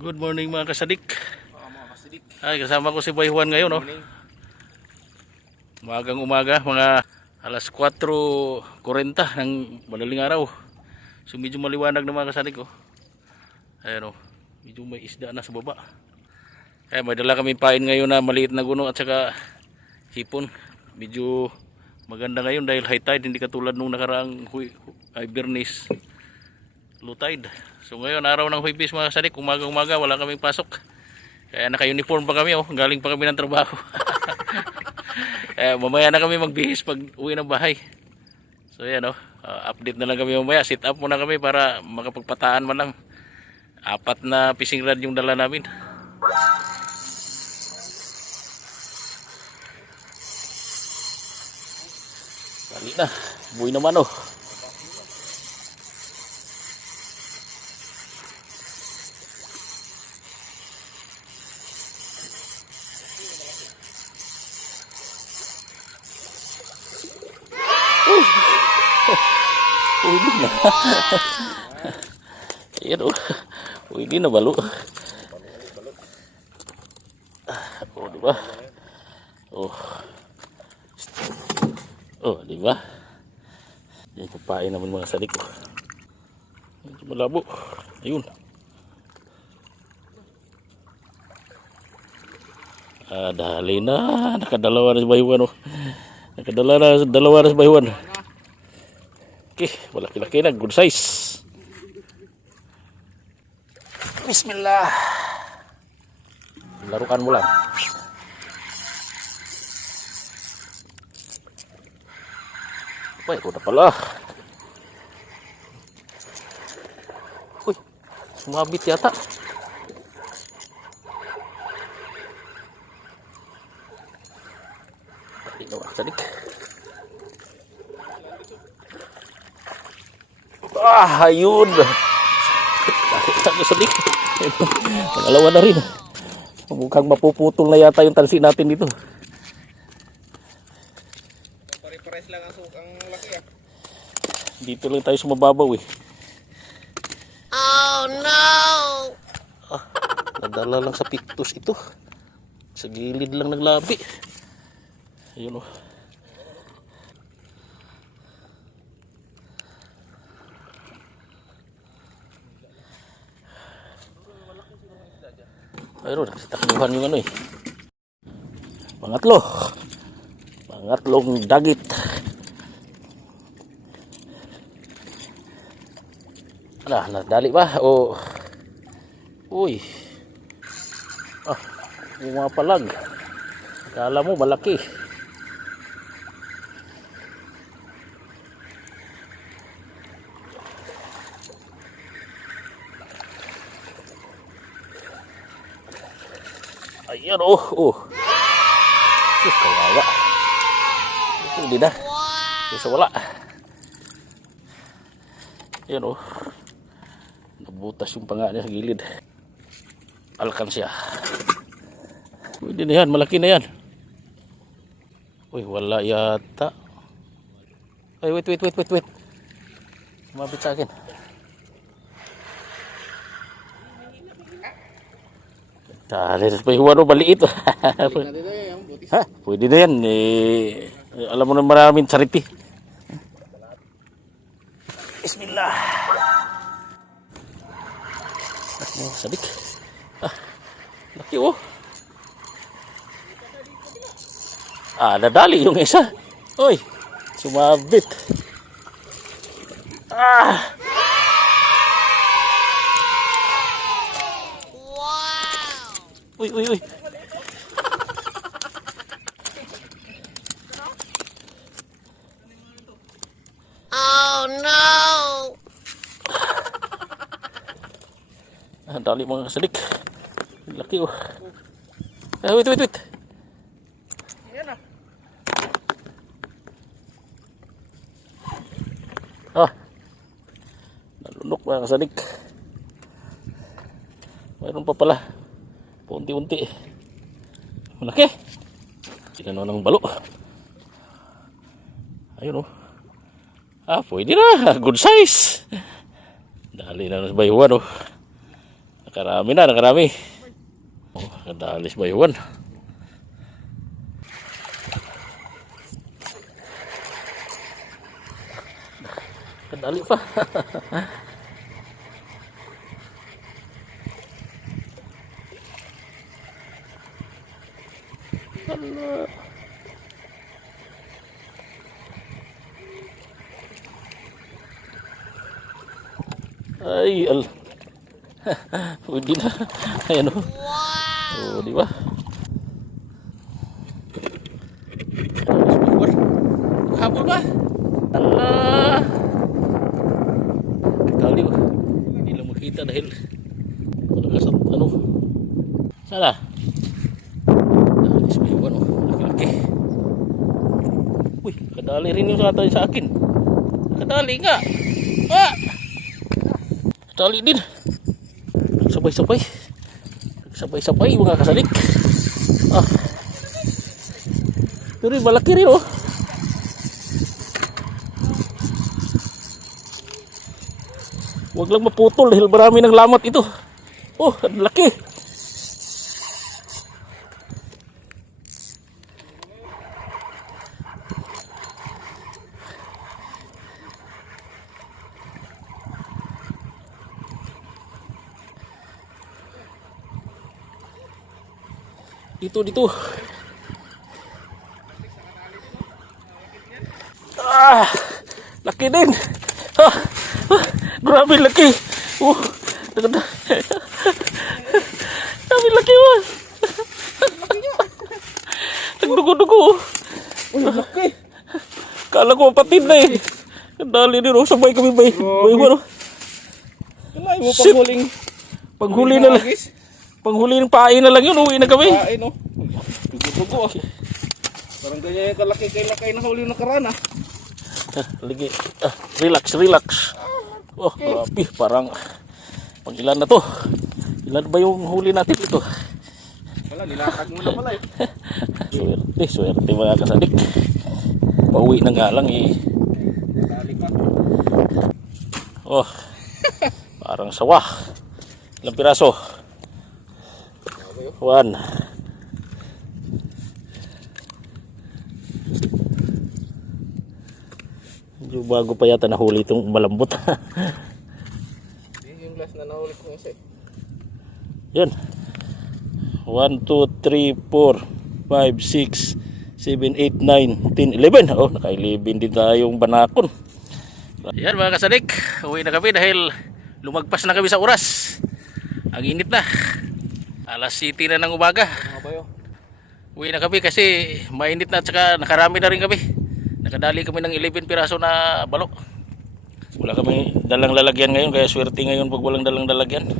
Good morning mga kasadik. Mga kasidik. Ay, kasama ko si Boy Juan ngayon, no? Morning. Umagang umaga, mga alas 4:40 ng madaling araw. So medyo maliwanag na mga kasadik, oh. Ayan, oh. Medyo may isda na sa baba. Ay, may dala kami pain ngayon na maliit na guno at saka hipon. Medyo maganda ngayon dahil high tide, hindi katulad nung nakaraang Bernis low tide. So ngayon araw ng Huwebes mga kasadik, umaga-umaga wala kaming pasok. Kaya naka-uniform pa kami, oh. Galing pa kami ng trabaho. Mamaya na kami magbihis pag uwi ng bahay. So yan, oh. Update na lang kami mamaya. Sit up muna kami para makapagpataan man lang. 4 na fishing rod yung dala namin. Bali na. Buhay naman, oh. Uy na. Ayan, oh. Uy na balo. Oh, diba? Oh. Oh, diba? Yan papain naman mga sadik, oh. Medyo malabo. Ayun. Dali na. Nakadalawa na si Baywan, oh. Dalawa na si Baywan. Okay, malaki-laki na, good size. Bismillah. Larukan mo lang. Uy, ito na pala. Uy, sumabit yata. Hindi na makasadik. Ayun. Sadik. Pangalawa na rin. Mukhang mapuputol na yata yung talsi natin dito. Pare-pares lang ang laki, ah. Dito lang tayo sumababaw, eh. Oh no! Nadala lang sa pictus ito. Sa gilid lang naglabi. Ayun, oh. Ayun, nagsitakbuhan yung ano, eh. Pangatlong dagit. Nadali ba? O uy. Umapalag. Akala mo malaki. Ayan, oh. Sus, kawawa. Hindi na. Isa wala. Ayan, oh. Nabutas yung panga niya sa gilid. Alkansya. Pwede na yan, malaki na yan. Uy, wala yata. Ay, wait. Mabit sa akin. Dali, pahiwan mo, maliit. Ha? Pwede na yan. Alam mo na maraming charity. Bismillah. Sadik. Laki, oh. Nadali yung isa. Uy, sumabit. Uy. Oh no! Dali mga kasadik. Laki, oh. Wait. Ayan, ah. Nalunok mga kasadik. Mayroon pa pala. Unti-unti. Malaki. Tinano ng balo. Ayun, oh. Pwede na. Good size. Dali na sa baywan, oh. Nakarami na, nakarami. Oh, kadalis ba yun? Kadali pa. Hala. Ay, pwede na. Ayan o. Oh, di ba? Habol ba? Allah. Kali ba? Hindi lang makita dahil malakas at ano. Sana? Alis ba yung ano? Laki-laki. Uy, kadali rin yung sa akin. Kadali nga. Ah! Kadali din. Nagsabay-sabay. Nagsabay-sabay mga kasadik. Ah. Pero malaki rin oh. Huwag lang maputol dahil marami ng lamat ito. Oh, ang laki. Dito. Ah, laki din. Ah, grabe laki. Grabe laki man. Nagdugo-dugo. Laki. Kala ko mapatid na eh. Dali din oh, sabay kami bay. Bay mo. Kalay mo panghuling. Panghuli na lang. Panghuli ng pain na lang yun, uwi na kami. Pain oh. Dugo-dugo ah. Parang ganyan yung kalaki kay lakay na huli nakaraan ah. Lagi. Relax. Oh, grabe. Parang pang ilan na to? Ilan ba yung huli natin ito? Wala, nilatag mo na pala eh. Swerte mga kasadik. Pauwi na nga lang eh. Dali pa. Oh, parang sawa. Ilang piraso? 1. Medyo bago pa yata nahuli itong malambot. Yung last na nahuli ko isa eh. Yan. 1, 2, 3, 4, 5, 6, 7, 8, 9, 10, 11. Oh, naka-11 din tayong banakon. Yan mga kasadik, uwi na kami dahil lumagpas na kami sa oras. Ang init na. Alas 7 na ng umaga. Mga bayo. Uwi na kami kasi mainit na at saka nakarami na rin kami. Nakadali kami ng 11 piraso na balok. Wala kami dalang lalagyan ngayon kaya swerte ngayon pag walang dalang lalagyan.